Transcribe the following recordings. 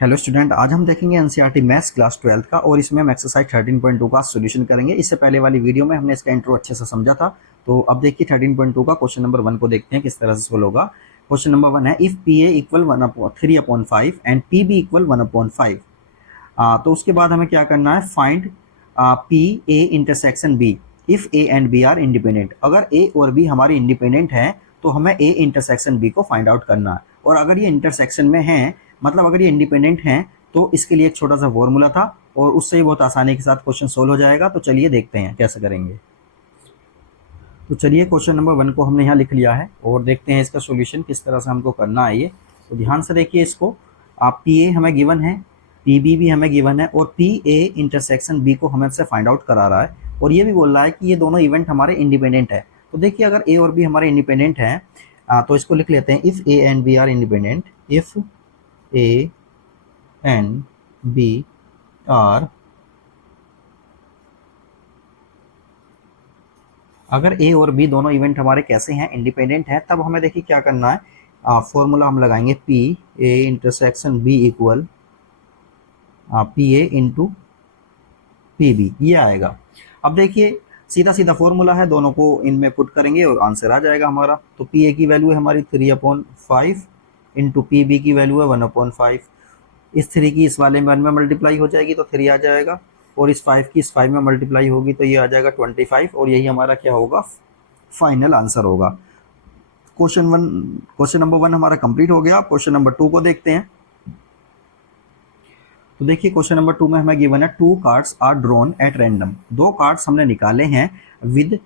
Hello student, आज हम देखेंगे एनसीईआरटी मैथ्स क्लास 12 का और इसमें हम एक्सरसाइज 13.2 का सॉल्यूशन करेंगे। इससे पहले वाली वीडियो में हमने इसका इंट्रो अच्छे से समझा था। तो अब देखिए 13.2 का क्वेश्चन नंबर 1 को देखते हैं किस तरह से सोल्व होगा। क्वेश्चन नंबर 1 है if P A equal 3/5 and P B equal 1/5। तो उसके बाद हमें क्या करना है, find P A intersection B if A and B are independent. अगर ए और बी हमारे इंडिपेंडेंट हैं तो हमें ए इंटरसेक्शन बी को फाइंड आउट करना है। और अगर ये इंटरसेक्शन में हैं, मतलब अगर ये इंडिपेंडेंट हैं, तो इसके लिए एक छोटा सा फॉर्मूला था और उससे ही बहुत आसानी के साथ क्वेश्चन सोल्व हो जाएगा। तो चलिए देखते हैं कैसे करेंगे। तो चलिए क्वेश्चन नंबर 1 को हमने यहाँ लिख लिया है और देखते हैं इसका सॉल्यूशन किस तरह से हमको करना है। ये तो ध्यान से देखिए इसको। आप पी ए हमें गिवन है, पी बी भी हमें गिवन है और पी ए इंटरसेक्शन बी को हमें से फाइंड आउट करा रहा है और ये भी बोल रहा है कि ये दोनों इवेंट हमारे इंडिपेंडेंट है। तो देखिए अगर ए और बी हमारे इंडिपेंडेंट हैं तो इसको लिख लेते हैं if A and B are independent. If A and B are, अगर ए और बी दोनों इवेंट हमारे कैसे हैं, इंडिपेंडेंट हैं, तब हमें देखिए क्या करना है। फॉर्मूला हम लगाएंगे P A intersection B equal P A into P B, ये आएगा। अब देखिए सीधा सीधा फॉर्मूला है, दोनों को इनमें पुट करेंगे और आंसर आ जाएगा हमारा। तो पी ए की वैल्यू है हमारी 3/5 इंटू पी बी की वैल्यू है 1/5। इस 3 की इस वाले में 1 में मल्टीप्लाई हो जाएगी तो 3 आ जाएगा और इस 5 की इस 5 में मल्टीप्लाई होगी तो ये आ जाएगा 25 और यही हमारा क्या होगा, फाइनल आंसर होगा। क्वेश्चन नंबर 1 हमारा कंप्लीट हो गया। क्वेश्चन नंबर 2 को देखते हैं। तो देखिए क्वेश्चन नंबर 2 में हमें गिवन है 2 cards are drawn at random. 2 cards हमने निकाले हैं with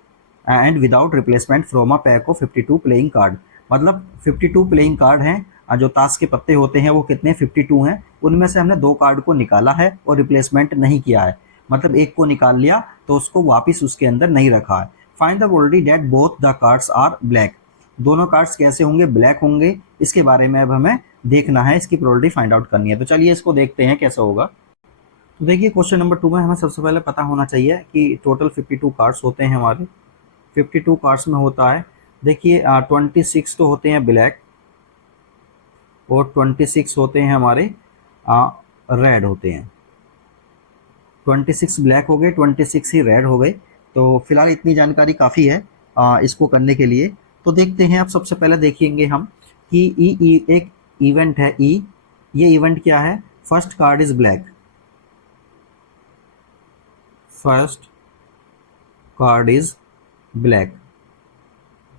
and without replacement from a pack of 52 playing card. मतलब 52 प्लेइंग कार्ड हैं, जो ताश के पत्ते होते हैं वो कितने 52 हैं। उनमें से हमने 2 कार्ड को निकाला है और रिप्लेसमेंट नहीं किया है, मतलब एक को निकाल लिया तो उसको वापस उसके अंदर नहीं रखा है। Find the probability that both the cards are black. दोनों कार्ड्स कैसे होंगे, ब्लैक होंगे, इसके बारे में अब हमें देखना है, इसकी प्रोबेबिलिटी फाइंड आउट करनी है। तो चलिए इसको देखते हैं कैसा होगा। तो देखिए क्वेश्चन नंबर 2 में हमें सबसे पहले पता होना चाहिए कि टोटल 52 कार्ड्स होते हैं हमारे। 52 कार्ड्स में होता है, देखिए 26 तो होते हैं ब्लैक और 26 होते हैं हमारे रेड होते हैं। 26 ब्लैक हो गए, 26 ही रेड हो गए। तो फिलहाल इतनी जानकारी काफ़ी है इसको करने के लिए। तो देखते हैं, अब सबसे पहले देखेंगे हम कि एक इवेंट है ई। ये इवेंट क्या है, first card is black, first card is black.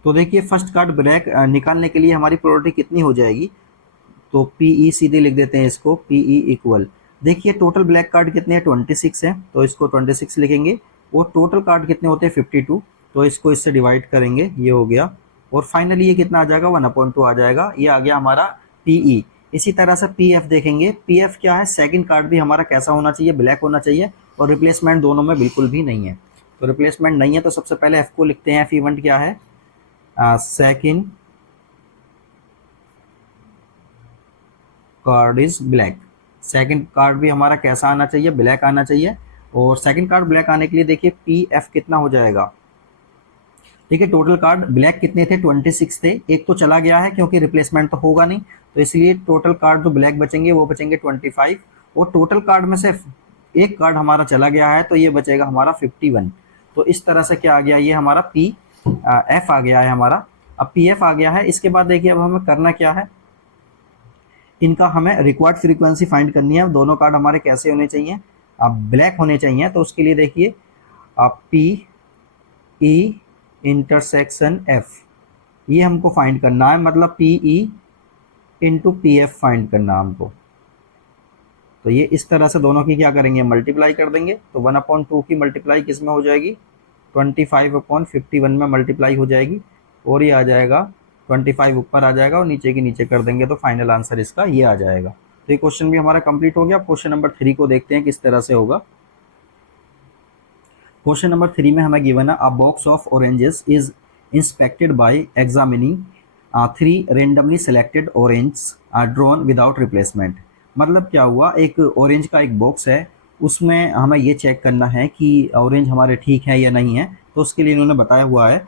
तो देखिए फर्स्ट कार्ड ब्लैक निकालने के लिए हमारी प्रोबेबिलिटी कितनी हो जाएगी, तो पी ई सीधे लिख देते हैं इसको, पी ई इक्वल, देखिए टोटल ब्लैक कार्ड कितने हैं 26 है तो इसको 26 लिखेंगे और टोटल कार्ड कितने होते हैं 52, तो इसको इससे डिवाइड करेंगे, ये हो गया। और फाइनली ये कितना आ जाएगा 1/2 आ जाएगा, ये आ गया हमारा पी ई। इसी तरह से पी एफ देखेंगे, पी एफ क्या है, सेकंड कार्ड भी हमारा कैसा होना चाहिए, ब्लैक होना चाहिए और रिप्लेसमेंट दोनों में बिल्कुल भी नहीं है। तो रिप्लेसमेंट नहीं है तो सबसे पहले एफ को लिखते हैं। एफ इवेंट क्या है, second card is black. Second card भी हमारा कैसा आना चाहिए, ब्लैक आना चाहिए। और सेकंड कार्ड ब्लैक आने के लिए देखिए पी एफ कितना हो जाएगा, देखिए टोटल कार्ड ब्लैक कितने थे 26 थे, एक तो चला गया है क्योंकि रिप्लेसमेंट तो होगा नहीं, तो इसलिए टोटल कार्ड जो ब्लैक बचेंगे वो बचेंगे 25 और टोटल कार्ड में से एक कार्ड हमारा चला गया है तो ये बचेगा हमारा 51। तो इस तरह से क्या आ गया, ये हमारा पी एफ आ गया है हमारा। अब पी एफ आ गया है, इसके बाद देखिए अब हमें करना क्या है, इनका हमें रिक्वायर्ड फ्रीक्वेंसी फाइंड करनी है। दोनों कार्ड हमारे कैसे होने चाहिए, अब ब्लैक होने चाहिए। तो उसके लिए देखिए आप पी ई इंटरसेक्शन एफ, ये हमको फाइंड करना है, मतलब P E into P F find करना है हमको। तो ये इस तरह से दोनों की क्या करेंगे, मल्टीप्लाई कर देंगे। तो 1/2 की मल्टीप्लाई किस में हो जाएगी, 25/51 में मल्टीप्लाई हो जाएगी और ये आ जाएगा 25 ऊपर आ जाएगा और नीचे की नीचे कर देंगे तो फाइनल आंसर इसका ये आ जाएगा। तो ये क्वेश्चन भी हमारा कंप्लीट हो गया। क्वेश्चन नंबर 3 को देखते हैं किस तरह से होगा। क्वेश्चन नंबर 3 में हमें गिवन है अ box of oranges is inspected bye examining 3 randomly selected orange drawn without replacement. मतलब क्या हुआ, एक ऑरेंज का एक बॉक्स है, उसमें हमें ये चेक करना है कि ऑरेंज हमारे ठीक है या नहीं है। तो उसके लिए इन्होंने बताया हुआ है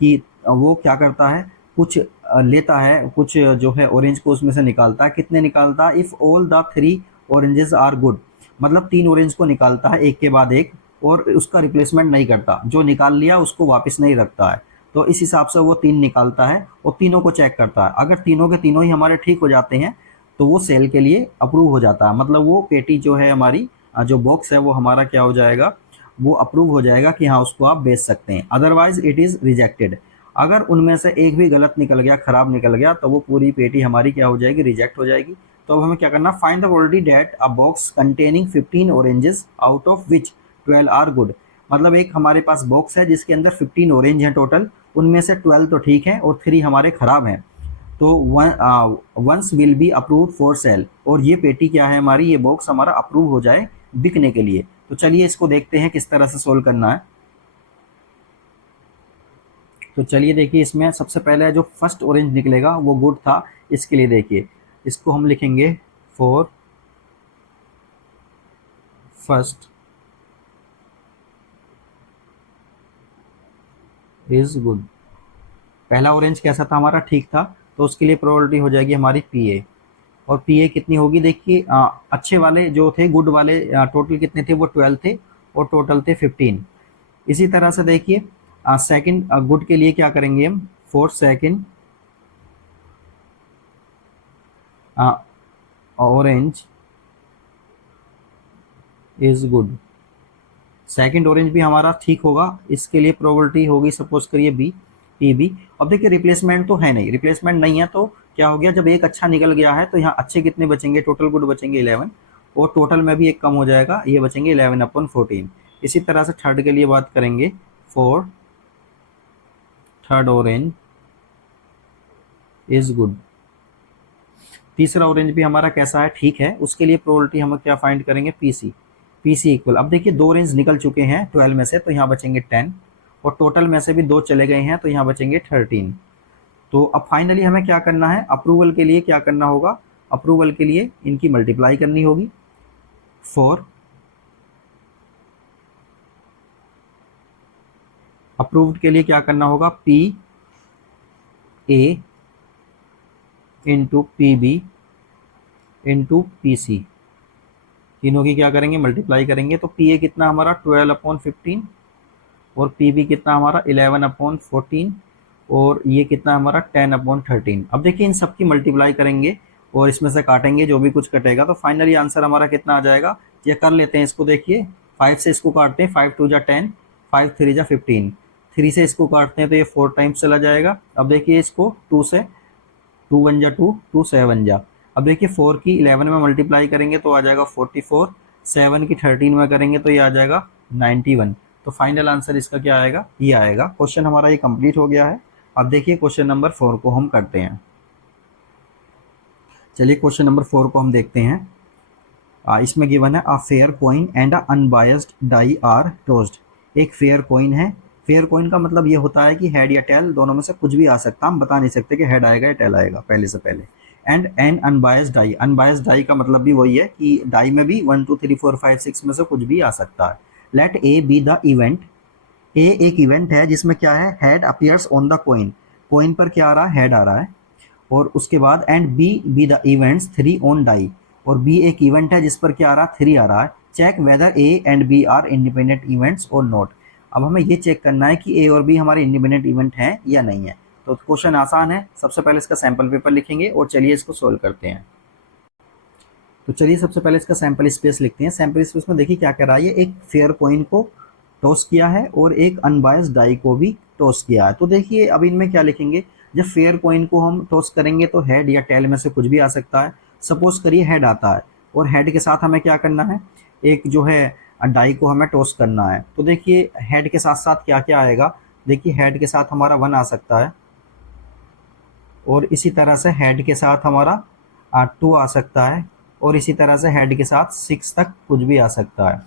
कि वो क्या करता है, कुछ लेता है, कुछ जो है ऑरेंज को उसमें से निकालता है। कितने निकालता है, if all the 3 oranges are good, मतलब 3 ऑरेंज को निकालता है एक के बाद एक और उसका रिप्लेसमेंट नहीं करता, जो निकाल लिया उसको वापस नहीं रखता है। तो इस हिसाब से वो 3 निकालता है और तीनों को चेक करता है। अगर तीनों के तीनों ही हमारे ठीक हो जाते हैं तो वो सेल के लिए अप्रूव हो जाता है, मतलब वो पेटी जो है हमारी, जो बॉक्स है वो हमारा क्या हो जाएगा, वो अप्रूव हो जाएगा कि हाँ उसको आप बेच सकते हैं। Otherwise it is rejected. अगर उनमें से एक भी गलत निकल गया, खराब निकल गया, तो वो पूरी पेटी हमारी क्या हो जाएगी, रिजेक्ट हो जाएगी। तो अब हमें क्या करना, find the probability that a box containing 15 oranges out of which 12 are good. मतलब एक हमारे पास बॉक्स है जिसके अंदर 15 ऑरेंज हैं टोटल, उनमें से 12 तो ठीक है और 3 हमारे खराब हैं। तो ones will be approved for sale, और ये पेटी क्या है हमारी, ये बॉक्स हमारा अप्रूव हो जाए बिकने के लिए। तो चलिए इसको देखते हैं किस तरह से सोल्व करना है। तो चलिए देखिए, इसमें सबसे पहले जो फर्स्ट ऑरेंज निकलेगा वो गुड था। इसके लिए देखिए, इसको हम लिखेंगे फॉर फर्स्ट इज गुड। पहला ऑरेंज कैसा था हमारा, ठीक था, तो उसके लिए प्रोबेबिलिटी हो जाएगी हमारी पी ए। और पी ए कितनी होगी, देखिए अच्छे वाले जो थे, गुड वाले, टोटल कितने थे, वो 12 थे और टोटल थे 15। इसी तरह से देखिए सेकंड गुड के लिए क्या करेंगे हम, for second orange is good. Second orange भी हमारा ठीक होगा, इसके लिए प्रोबेबिलिटी होगी सपोज करिए बी, पी बी। अब देखिए रिप्लेसमेंट तो है नहीं, रिप्लेसमेंट नहीं है तो क्या हो गया, जब एक अच्छा निकल गया है तो यहाँ अच्छे कितने बचेंगे, टोटल गुड बचेंगे 11, और टोटल में भी एक कम हो जाएगा, ये बचेंगे 11/14। इसी तरह से थर्ड के लिए बात करेंगे, for third orange is good. तीसरा ऑरेंज भी हमारा कैसा है, ठीक है, उसके लिए प्रोबेबिलिटी हम क्या फाइंड करेंगे, P C. P C equal, अब देखिए 2 ऑरेंज निकल चुके हैं 12 में से, तो यहाँ बचेंगे 10, और टोटल में से भी 2 चले गए हैं तो यहाँ बचेंगे 13। तो अब फाइनली हमें क्या करना है, अप्रूवल के लिए क्या करना होगा, अप्रूवल के लिए इनकी मल्टीप्लाई करनी होगी। फॉर अप्रूव्ड के लिए क्या करना होगा, P A into P B into P C, तीनों की क्या करेंगे, मल्टीप्लाई करेंगे। तो पी ए कितना हमारा 12/15 और पी बी कितना हमारा 11/14 और ये कितना हमारा 10/13। अब देखिए इन सब की मल्टीप्लाई करेंगे और इसमें से काटेंगे, जो भी कुछ कटेगा तो फाइनली आंसर हमारा कितना आ जाएगा, ये कर लेते हैं इसको। देखिए 5 से इसको काटते हैं, 5 2 जा 10, 5 3 जा 15, 3 से इसको काटते हैं तो ये 4 टाइम्स चला जाएगा। अब देखिए इसको 2 से, 2 1 जा 2, 2 7 जा। अब देखिए 4 की 11 में मल्टीप्लाई करेंगे तो आ जाएगा 44, 7 की 13 में करेंगे तो ये आ जाएगा 91। तो फाइनल आंसर इसका क्या आएगा, ये आएगा। क्वेश्चन हमारा ये कंप्लीट हो गया है। अब देखिए क्वेश्चन नंबर 4 को हम करते हैं। चलिए क्वेश्चन नंबर 4 को हम देखते हैं। इसमें गिवन है, a fair coin and a unbiased die are tossed. एक फेयर कॉइन है, फेयर कॉइन का मतलब ये होता है कि हेड या टेल दोनों में से कुछ भी आ सकता, हम बता नहीं सकते कि हेड आएगा या टेल आएगा पहले से पहले। And an unbiased die, unbiased die का मतलब भी वही है कि डाई में भी 1 2 3 4 5 6 में से कुछ भी आ सकता है। Let A be the event, A एक इवेंट है जिसमें क्या है, head appears on the coin, coin पर क्या आ रहा है, हेड आ रहा है। और उसके बाद and B the events 3 on die, और बी एक इवेंट है जिस पर क्या आ रहा है, 3 आ रहा है। Check whether A and B are independent events और नॉट। अब हमें ये चेक करना है कि ए और बी हमारे इंडिपेंडेंट इवेंट हैं या नहीं है। तो क्वेश्चन आसान है, सबसे पहले इसका सैंपल पेपर लिखेंगे और चलिए इसको सोल्व करते हैं। तो चलिए सबसे पहले इसका सैंपल स्पेस लिखते हैं। सैंपल स्पेस में देखिए क्या कर रहा है, ये एक फेयर कॉइन को टॉस किया है और एक अनबायस्ड डाई को भी टॉस किया है। तो देखिए अब इनमें क्या लिखेंगे, जब फेयर कॉइन को हम टॉस करेंगे तो हेड या टेल में से कुछ भी आ सकता है। सपोज करिए हेड आता है और हेड के साथ हमें क्या करना है, एक जो है डाई को हमें टॉस करना है। तो देखिए हेड के साथ साथ क्या क्या आएगा, देखिए हेड के साथ हमारा 1 आ सकता है, और इसी तरह से हेड के साथ हमारा 2 आ सकता है, और इसी तरह से हेड के साथ 6 तक कुछ भी आ सकता है।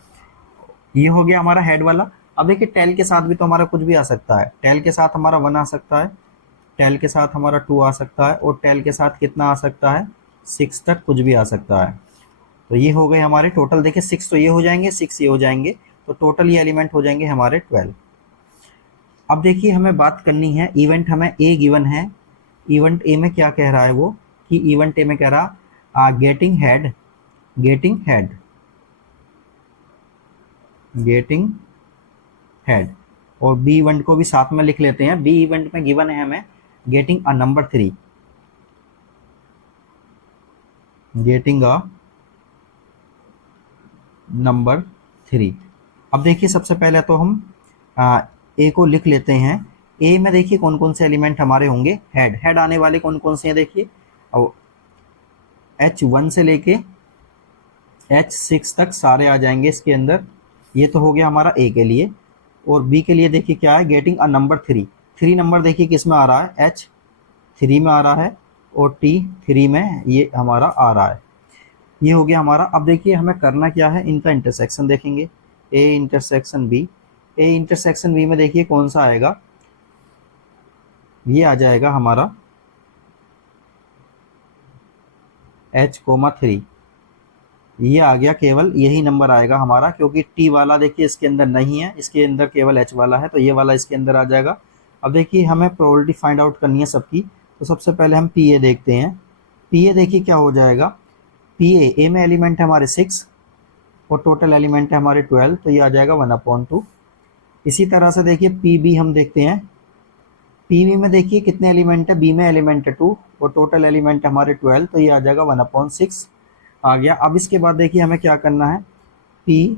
ये हो गया हमारा हेड वाला। अब देखिए टेल के साथ भी तो हमारा कुछ भी आ सकता है, टेल के साथ हमारा 1 आ सकता है, टेल के साथ हमारा 2 आ सकता है, और टेल के साथ कितना आ सकता है, 6 तक कुछ भी आ सकता है। तो ये हो गए हमारे टोटल, देखिए 6 तो ये हो जाएंगे, 6 ये हो जाएंगे, तो टोटल ये एलिमेंट हो जाएंगे हमारे 12। अब देखिए हमें बात करनी है, इवेंट हमें ए गिवन है, इवेंट ए में क्या कह रहा है वो, कि इवेंट ए में कह रहा getting head getting head, getting head. और बी इवेंट को भी साथ में लिख लेते हैं। बी इवेंट में गिवन है हमें getting a number 3, getting a number 3। अब देखिए सबसे पहले तो हम ए को लिख लेते हैं। ए में देखिए कौन कौन से एलिमेंट हमारे होंगे, हेड। हेड आने वाले कौन कौन से हैं देखिए, और H1 से लेके H6 तक सारे आ जाएंगे इसके अंदर। ये तो हो गया हमारा ए के लिए। और बी के लिए देखिए क्या है, गेटिंग अ नंबर 3। 3 नंबर देखिए किस में आ रहा है, H3 में आ रहा है, और T3 में ये हमारा आ रहा है। ये हो गया हमारा। अब देखिए हमें करना क्या है, इनका इंटरसेक्शन देखेंगे। A intersection B, A intersection B में देखिए कौन सा आएगा, ये आ जाएगा हमारा H3। ये आ गया, केवल यही नंबर आएगा हमारा, क्योंकि टी वाला देखिए इसके अंदर नहीं है, इसके अंदर केवल एच वाला है, तो ये वाला इसके अंदर आ जाएगा। अब देखिए हमें प्रोबेबिलिटी फाइंड आउट करनी है सबकी। तो सबसे पहले हम पी ए देखते हैं। पी ए देखिए क्या हो जाएगा, पी ए में एलिमेंट है हमारे 6 और टोटल एलिमेंट है हमारे 12, तो ये आ जाएगा 1/2। इसी तरह से देखिए पी बी हम देखते हैं। पी बी में देखिए कितने एलिमेंट है, बी में एलिमेंट है 2 और टोटल एलिमेंट है हमारे 12, तो ये आ जाएगा 1/6 आ गया। अब इसके बाद देखिए हमें क्या करना है, पी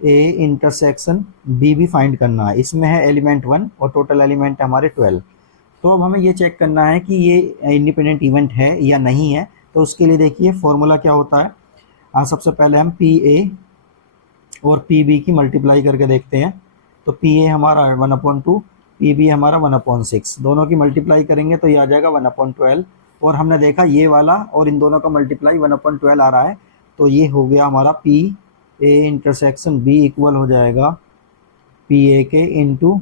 ए इंटरसेक्शन बी भी फाइंड करना है। इसमें है एलिमेंट 1 और टोटल एलिमेंट है हमारे 12। तो अब हमें ये चेक करना है कि ये इंडिपेंडेंट इवेंट है या नहीं है। तो उसके लिए देखिए फॉर्मूला क्या होता है, सबसे पहले हम पी ए और पी बी की मल्टीप्लाई करके देखते हैं। तो पी ए हमारा 1/2, पी बी हमारा 1/6, दोनों की मल्टीप्लाई करेंगे तो ये आ जाएगा 1/12। और हमने देखा ये वाला और इन दोनों का मल्टीप्लाई 1/12 आ रहा है, तो ये हो गया हमारा P A intersection B equal हो जाएगा पी ए के इंटू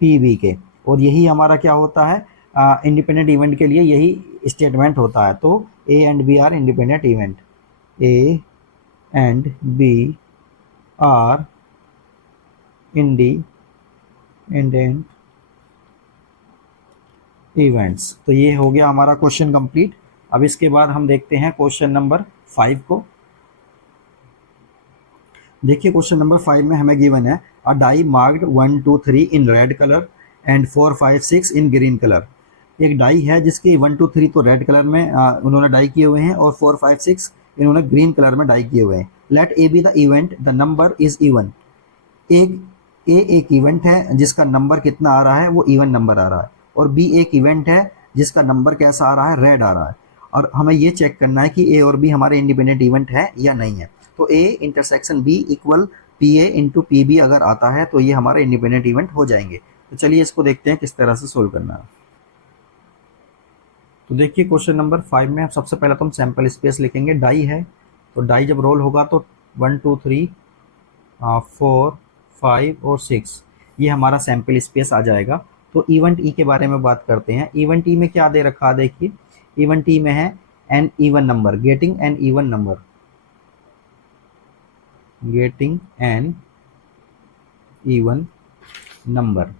पी बी के। और यही हमारा क्या होता है, इंडिपेंडेंट इवेंट के लिए यही स्टेटमेंट होता है। तो A and B are independent event, A and B are independent events. तो ये हो गया हमारा क्वेश्चन कंप्लीट। अब इसके बाद हम देखते हैं क्वेश्चन नंबर 5 को। देखिए क्वेश्चन नंबर 5 में हमें गिवन है a die marked 1 2 3 in red colour and 4 5 6 in green colour. एक डाई है जिसकी 1 2 3 तो रेड कलर में उन्होंने डाई किए हुए हैं और 4 5 6 इन्होंने ग्रीन कलर में डाई किए हुए हैं। Let A be the event the number is even. एक इवेंट है जिसका नंबर कितना आ रहा है, वो इवन नंबर आ रहा है, और बी एक इवेंट है जिसका नंबर कैसा आ रहा है, रेड आ रहा है। और हमें ये चेक करना है कि ए और बी हमारे इंडिपेंडेंट इवेंट है या नहीं है। तो A intersection B equal P A into P B अगर आता है तो ये हमारे इंडिपेंडेंट इवेंट हो जाएंगे। तो चलिए इसको देखते हैं किस तरह से सोल्व करना है। तो देखिए क्वेश्चन नंबर 5 में सबसे पहले तो हम सैंपल स्पेस लिखेंगे। डाई है तो डाई जब रोल होगा तो 1 2 3 4 5 और 6 ये हमारा सैंपल स्पेस आ जाएगा। तो इवेंट ई के बारे में बात करते हैं। इवेंट ई में क्या दे रखा है, देखिए इवेंट ई में है an even number, getting an even number, getting an even number.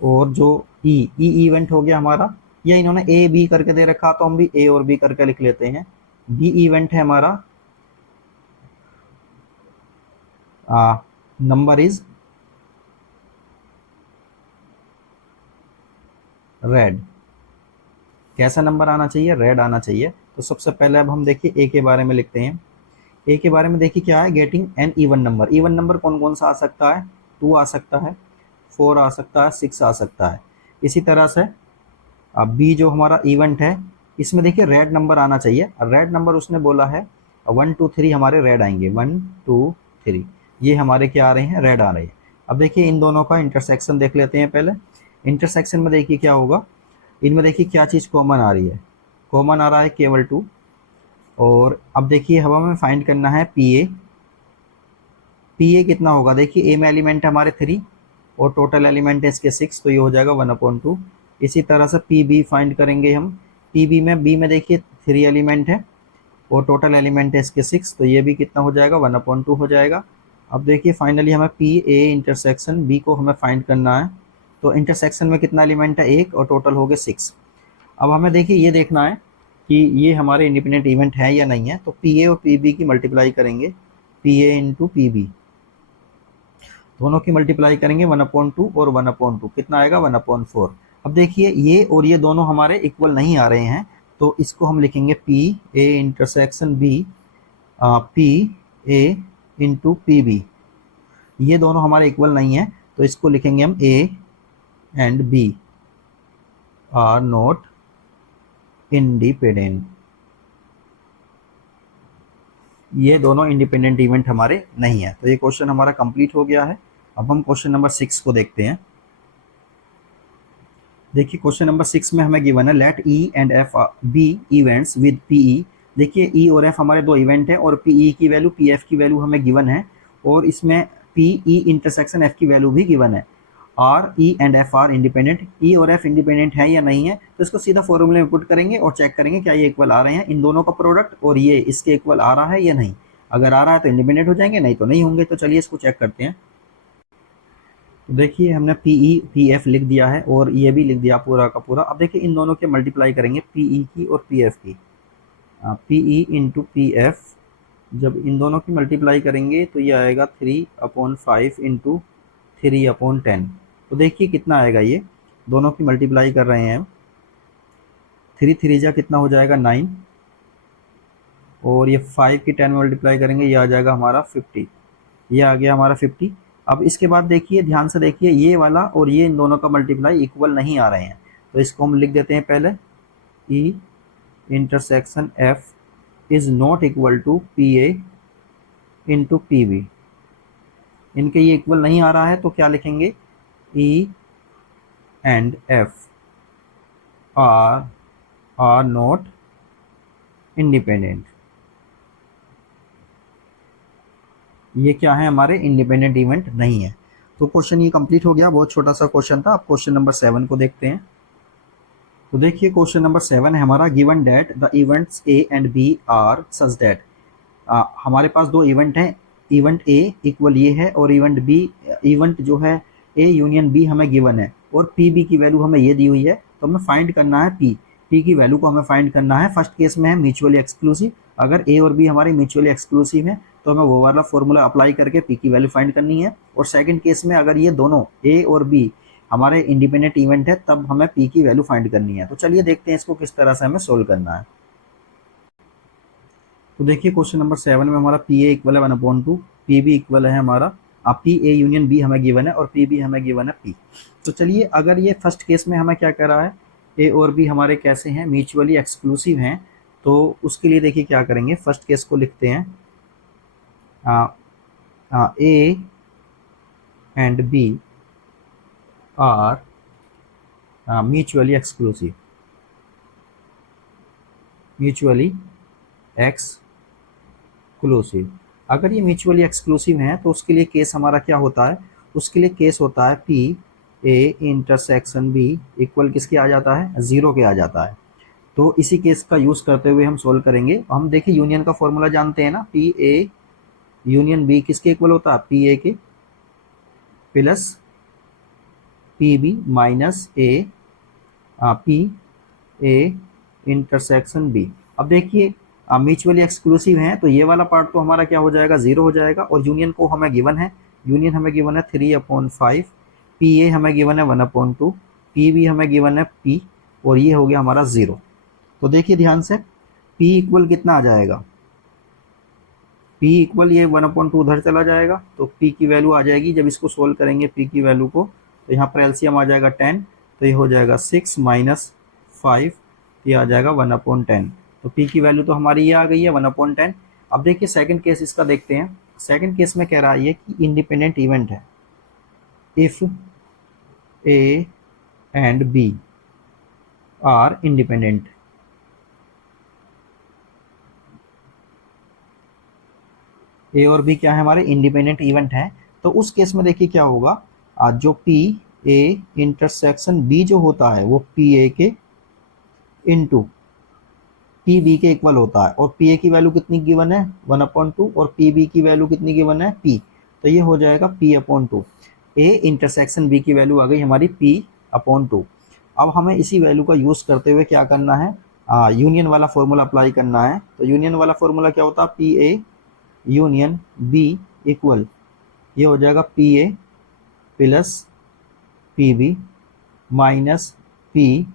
और जो ई इवेंट हो गया हमारा, ये इन्होंने ए बी करके दे रखा, तो हम भी ए और बी करके लिख लेते हैं। बी इवेंट है हमारा नंबर इज रेड। कैसा नंबर आना चाहिए, रेड आना चाहिए। तो सबसे पहले अब हम देखिए ए के बारे में लिखते हैं। ए के बारे में देखिए क्या है, getting an even number. Even number कौन कौन सा आ सकता है, 2 आ सकता है, 4 आ सकता है, 6 आ सकता है। इसी तरह से अब बी जो हमारा इवेंट है इसमें देखिए रेड नंबर आना चाहिए। रेड नंबर उसने बोला है 1 2 3 हमारे रेड आएंगे, 1 2 3 ये हमारे क्या आ रहे हैं, रेड आ रहे हैं। अब देखिए इन दोनों का इंटरसेक्शन देख लेते हैं पहले। इंटरसेक्शन में देखिए क्या होगा, इनमें देखिए क्या चीज़ कॉमन आ रही है, कॉमन आ रहा है केवल 2। और अब देखिए हमें फाइंड करना है पी ए। पी ए कितना होगा, देखिए ए में एलिमेंट है हमारे 3 और टोटल एलिमेंट है इसके 6, तो ये हो जाएगा 1/2। इसी तरह से पी बी फाइंड करेंगे हम। पी बी में देखिए 3 एलिमेंट है और टोटल एलिमेंट है इसके 6, तो ये भी कितना हो जाएगा, 1/2 हो जाएगा। अब देखिए फाइनली हमें पी ए इंटरसेक्शन बी को हमें फाइंड करना है। तो इंटरसेक्शन में कितना एलिमेंट है, 1 और टोटल हो गए 6। अब हमें देखिए ये देखना है कि ये हमारे इंडिपेंडेंट इवेंट है या नहीं है, तो पी ए और पी बी की मल्टीप्लाई करेंगे, P A into P B, दोनों की मल्टीप्लाई करेंगे 1/2 और 1/2, कितना आएगा 1/4। अब देखिए ये और ये दोनों हमारे इक्वल नहीं आ रहे हैं, तो इसको हम लिखेंगे P A intersection B, P A into P B, ये दोनों हमारे इक्वल नहीं है, तो इसको लिखेंगे हम A and B are not independent, ये दोनों इंडिपेंडेंट इवेंट हमारे नहीं है। तो ये क्वेश्चन हमारा कंप्लीट हो गया है। अब हम क्वेश्चन नंबर 6 को देखते हैं। देखिए क्वेश्चन नंबर 6 में हमें गिवन है let E and F be events with P E. देखिए ई और एफ हमारे दो इवेंट हैं और पीई की वैल्यू पी एफ की वैल्यू हमें गिवन है, और इसमें पीई इंटरसेक्शन एफ की वैल्यू भी गिवन है। Are E and F are independent, E और एफ इंडिपेंडेंट है या नहीं है, तो इसको सीधा फॉर्मूले में पुट करेंगे और चेक करेंगे क्या ये इक्वल आ रहे हैं, इन दोनों का प्रोडक्ट और ये इसके इक्वल आ रहा है या नहीं। अगर आ रहा है तो इंडिपेंडेंट हो जाएंगे, नहीं तो नहीं होंगे। तो चलिए इसको चेक करते हैं। तो देखिए हमने पीई पी एफ लिख दिया है और ये भी लिख दिया पूरा का पूरा। अब देखिए इन दोनों के मल्टीप्लाई करेंगे, पीई की और पी एफ की, पीई इंटू पी एफ, जब इन दोनों की मल्टीप्लाई करेंगे तो ये आएगा 3/5 इंटू 3/10। तो देखिए कितना आएगा, ये दोनों की मल्टीप्लाई कर रहे हैं, 3 3 जा कितना हो जाएगा 9, और ये 5 की 10 मल्टीप्लाई करेंगे, ये आ जाएगा हमारा 50, ये आ गया हमारा 50। अब इसके बाद देखिए ध्यान से देखिए, ये वाला और ये इन दोनों का मल्टीप्लाई इक्वल नहीं आ रहे हैं, तो इसको हम लिख देते हैं पहले, E intersection F is not equal to P A into P B. इनके ये इक्वल नहीं आ रहा है तो क्या लिखेंगे, ई and F are not independent. ये क्या है, हमारे इंडिपेंडेंट इवेंट नहीं है। तो क्वेश्चन ये कंप्लीट हो गया, बहुत छोटा सा क्वेश्चन था। अब क्वेश्चन नंबर 7 को देखते हैं। तो देखिए क्वेश्चन नंबर 7 है हमारा, given that the events A and B are such that. हमारे पास दो इवेंट हैं, इवेंट ए इक्वल ये है और इवेंट बी, इवेंट जो है ए यूनियन बी हमें गिवन है और पी बी की वैल्यू हमें ये दी हुई है, तो हमें फाइंड करना है पी की वैल्यू को हमें फाइंड करना है। फर्स्ट केस में है म्यूचुअली एक्सक्लूसिव, अगर ए और बी हमारे म्यूचुअली एक्सक्लूसिव है तो हमें वो वाला फॉर्मूला अप्लाई करके पी की वैल्यू फाइंड करनी है। और सेकंड केस में अगर ये दोनों ए और बी हमारे इंडिपेंडेंट इवेंट है तब हमें पी की वैल्यू फाइंड करनी है। तो चलिए देखते हैं इसको किस तरह से हमें सोल्व करना है। तो देखिए क्वेश्चन नंबर 7 में हमारा पी ए इक्वल है 1/2, पी बी इक्वल है हमारा पी ए यूनियन बी हमें गिवन है और पी बी हमें गिवन है पी। तो चलिए अगर ये फर्स्ट केस में हमें क्या कर रहा है, ए और बी हमारे कैसे हैं, म्यूचुअली एक्सक्लूसिव हैं, तो उसके लिए देखिए क्या करेंगे, फर्स्ट केस को लिखते हैं, A and B are mutually exclusive, mutually exclusive. अगर ये म्यूचुअली एक्सक्लूसिव हैं तो उसके लिए केस हमारा क्या होता है, उसके लिए केस होता है P A intersection B equal किसके आ जाता है, 0 के आ जाता है। तो इसी केस का यूज़ करते हुए हम सोल्व करेंगे। हम देखिए यूनियन का फॉर्मूला जानते हैं ना, पी ए यूनियन बी किसके इक्वल होता है, पी ए के plus P B minus A P A intersection B. अब देखिए म्यूचुअली एक्सक्लूसिव हैं तो ये वाला पार्ट तो हमारा क्या हो जाएगा, 0 हो जाएगा, और यूनियन को हमें गिवन है, यूनियन हमें गिवन है 3/5, पी ए हमें गिवन है 1/2, पी बी हमें गिवन है पी, और ये हो गया हमारा 0। तो देखिए ध्यान से p इक्वल कितना आ जाएगा, p इक्वल ये 1/2 उधर चला जाएगा, तो p की वैल्यू आ जाएगी, जब इसको सोल्व करेंगे p की वैल्यू को, तो यहाँ पर एलसीएम आ जाएगा 10, तो ये हो जाएगा 6 माइनस 5, ये आ जाएगा 1/10। तो p की वैल्यू तो हमारी ये आ गई है 1/10। अब देखिए सेकंड केस इसका देखते हैं। सेकंड केस में कह रहा है ये कि इंडिपेंडेंट इवेंट है, if A and B are independent, A और बी क्या है, हमारे इंडिपेंडेंट इवेंट है। तो उस केस में देखिए क्या होगा, जो पी ए इंटरसेक्शन बी जो होता है वो पी ए के इंटू पी बी के इक्वल होता है, और पी ए की वैल्यू कितनी गिवन है 1/2 और पी बी की वैल्यू कितनी गिवन है पी, तो ये हो जाएगा p/2। ए इंटरसेक्शन बी की वैल्यू आ गई हमारी p/2। अब हमें इसी वैल्यू का यूज़ करते हुए क्या करना है, यूनियन वाला फॉर्मूला अप्लाई करना है। तो यूनियन वाला फॉर्मूला क्या होता है, P A union B equal, ये हो जाएगा P A plus P B minus P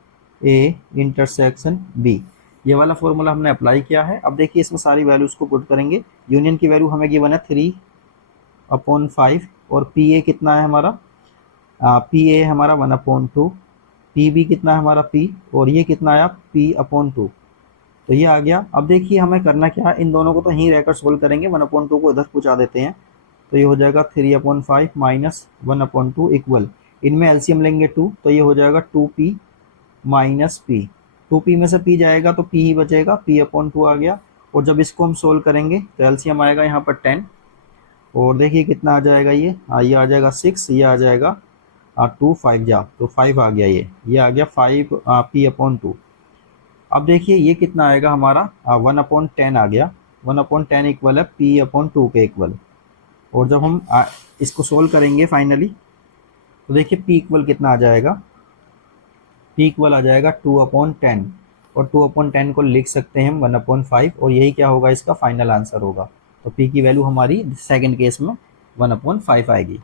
A intersection B. ये वाला फॉर्मूला हमने अप्लाई किया है। अब देखिए इसमें सारी वैल्यूज को पुट करेंगे। यूनियन की वैल्यू हमें गिवन है 3/5 और पी ए कितना है हमारा, पी ए हमारा 1/2, पी बी कितना है हमारा पी, और ये कितना आया P/2। तो ये आ गया। अब देखिए हमें करना क्या है, इन दोनों को तो यहीं रहकर सोल्व करेंगे, 1/2 को इधर पहुँचा देते हैं। तो ये हो जाएगा 3/5 माइनस 1/2 इक्वल, इनमें एलसीएम लेंगे 2, तो ये हो जाएगा 2p माइनस p। 2p में से p जाएगा तो p ही बचेगा, P/2 आ गया। और जब इसको हम सोल्व करेंगे तो एलसीएम आएगा यहाँ पर 10, और देखिए कितना आ जाएगा, ये आ जाएगा 6, ये आ जाएगा 2 5 जा, तो 5 आ गया, ये आ गया 5 P/2। अब देखिए ये कितना आएगा हमारा 1/10 आ गया, 1/10 इक्वल है P/2 के इक्वल। और जब हम इसको सोल्व करेंगे फाइनली तो देखिए P इक्वल कितना आ जाएगा, P इक्वल आ जाएगा 2/10, और 2/10 को लिख सकते हैं हम 1/5, और यही क्या होगा, इसका फाइनल आंसर होगा। तो P की वैल्यू हमारी सेकंड केस में 1/5 आएगी।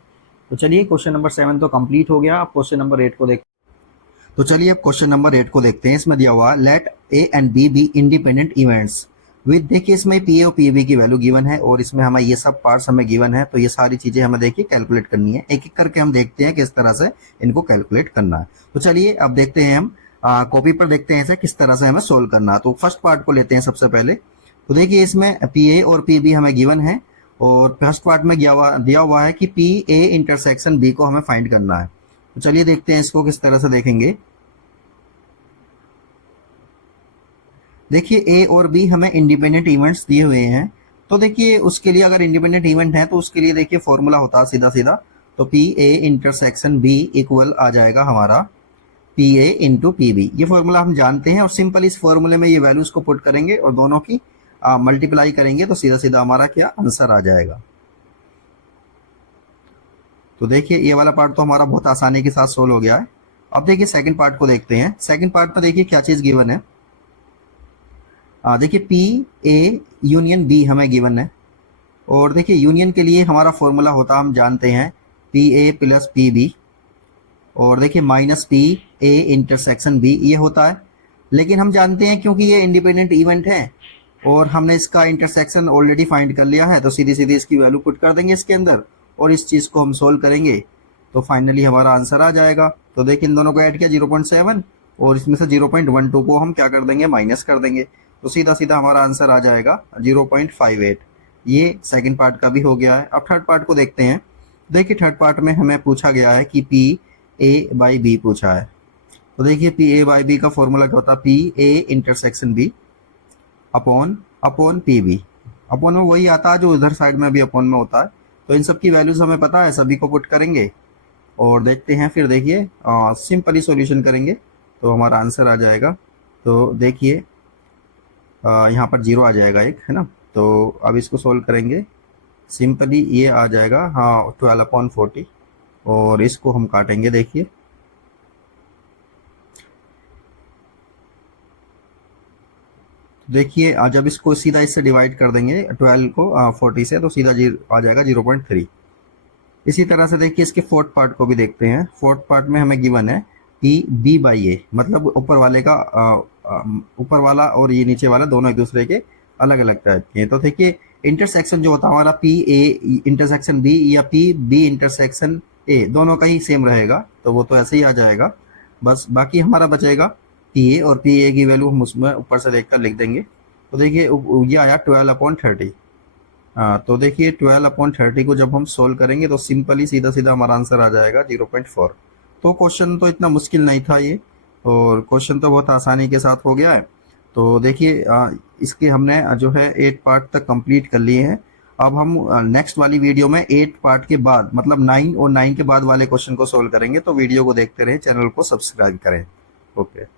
तो चलिए क्वेश्चन नंबर 7 तो कंप्लीट हो गया। अब क्वेश्चन नंबर 8 को देखते हैं। तो चलिए अब क्वेश्चन नंबर 8 को देखते हैं। इसमें दिया हुआ let A and B be independent events with, देखिए इसमें पी ए और पी बी की वैल्यू गिवन है, और इसमें हमें ये सब पार्ट्स हमें गिवन है। तो ये सारी चीजें हमें देखिए कैलकुलेट करनी है, एक एक करके हम देखते हैं किस तरह से इनको कैलकुलेट करना है। तो चलिए अब देखते हैं, हम कॉपी पर देखते हैं इसे किस तरह से हमें सोल्व करना है। तो फर्स्ट पार्ट को लेते हैं सबसे पहले। तो देखिए इसमें पी ए और पी बी हमें गिवन है, और फर्स्ट पार्ट में दिया हुआ है कि पी ए इंटरसेक्शन बी को हमें फाइंड करना है। तो चलिए देखते हैं इसको किस तरह से देखेंगे। देखिए ए और बी हमें इंडिपेंडेंट इवेंट्स दिए हुए हैं। तो देखिए उसके लिए अगर इंडिपेंडेंट इवेंट है तो उसके लिए देखिए फॉर्मूला होता है सीधा सीधा। तो P A intersection B equal आ जाएगा हमारा P A into P B. ये फॉर्मूला हम जानते हैं, और सिंपल इस फॉर्मूले में ये वैल्यूज को पुट करेंगे और दोनों की मल्टीप्लाई करेंगे तो सीधा सीधा हमारा क्या आंसर आ जाएगा। तो देखिए ये वाला पार्ट तो हमारा बहुत आसानी के साथ सोल्व हो गया है। अब देखिए सेकंड पार्ट को देखते हैं। सेकंड पार्ट में देखिए क्या चीज गिवन है। देखिए पी ए यूनियन बी हमें गिवन है, और देखिए यूनियन के लिए हमारा फॉर्मूला होता हम जानते हैं P A plus P B, और देखिए minus P A intersection B ये होता है। लेकिन हम जानते हैं क्योंकि ये इंडिपेंडेंट इवेंट है और हमने इसका इंटरसेक्शन ऑलरेडी फाइंड कर लिया है, तो सीधी सीधी इसकी वैल्यू पुट कर देंगे इसके अंदर, और इस चीज को हम सोल्व करेंगे तो फाइनली हमारा आंसर आ जाएगा। तो देखिए इन दोनों को ऐड किया 0.7, और इसमें से 0.12 को हम क्या कर देंगे, माइनस कर देंगे, तो सीधा सीधा हमारा आंसर आ जाएगा 0.58। ये सेकंड पार्ट का भी हो गया है। अब थर्ड पार्ट को देखते हैं। देखिए थर्ड पार्ट में हमें पूछा गया है कि पी ए बाई बी पूछा है। तो देखिए पी ए बाई बी का फॉर्मूला क्या होता है, P A intersection B upon P B. Upon में वही आता है जो इधर साइड में भी अपॉन में होता है। तो इन सब की वैल्यूज हमें पता है, सभी को पुट करेंगे और देखते हैं। फिर देखिए सिंपली सॉल्यूशन करेंगे तो हमारा आंसर आ जाएगा। तो देखिए यहाँ पर 0 आ जाएगा एक, है ना। तो अब इसको सोल्व करेंगे सिंपली, ये आ जाएगा 12/40, और इसको हम काटेंगे। देखिए जब इसको सीधा इससे डिवाइड कर देंगे 12 को 40 से, तो सीधा आ जाएगा 0.3। इसी तरह से देखिए इसके फोर्थ पार्ट को भी देखते हैं। फोर्थ पार्ट में हमें गिवन है पी बी बाई ए, मतलब ऊपर वाले का ऊपर वाला और ये नीचे वाला दोनों एक दूसरे के अलग अलग टाइप के हैं। तो देखिए इंटरसेक्शन जो होता है हमारा पी ए इंटरसेक्शन बी या पी बी इंटरसेक्शन ए, दोनों का ही सेम रहेगा, तो वो तो ऐसे ही आ जाएगा। बस बाकी हमारा बचेगा पी ए, और पी ए की वैल्यू हम उसमें ऊपर से देखकर लिख देंगे। तो देखिए ये आया 12/30। तो देखिए 12/30 को जब हम सोल्व करेंगे तो सिंपली सीधा सीधा हमारा आंसर आ जाएगा 0.4। तो क्वेश्चन तो इतना मुश्किल नहीं था ये, और क्वेश्चन तो बहुत आसानी के साथ हो गया है। तो देखिए इसके हमने जो है 8 पार्ट तक कंप्लीट कर लिए हैं। अब हम नेक्स्ट वाली वीडियो में 8 पार्ट के बाद, मतलब 9 और 9 के बाद वाले क्वेश्चन को सोल्व करेंगे। तो वीडियो को देखते रहें, चैनल को सब्सक्राइब करें। ओके।